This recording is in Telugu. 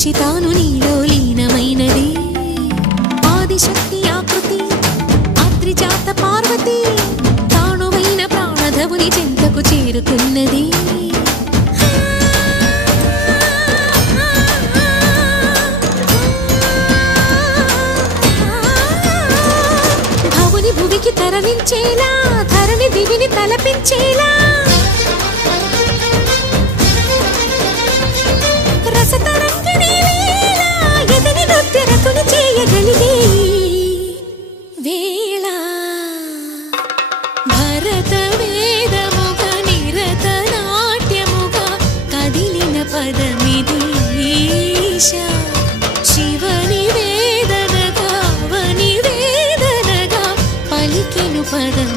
వచ్చి తాను నీలో లీనమైనది ఆదిశక్తి ఆకృతి ఆద్రిజాత పార్వతి తానువైన ప్రాణధవుని చెంతకు చేరుకున్నది భవుని భువికి తరలించేలా ధరణి దివిని తలపించేలా రసతరంగిణి వేళ ఎదని నృత్యరతుని చేయగలిగే వేళ భరత వేదముగ నిరత నాట్యముగా కదిలిన పదమిది ఈశ శివని వేదనగా అవని వేదనగా పలికెను పదం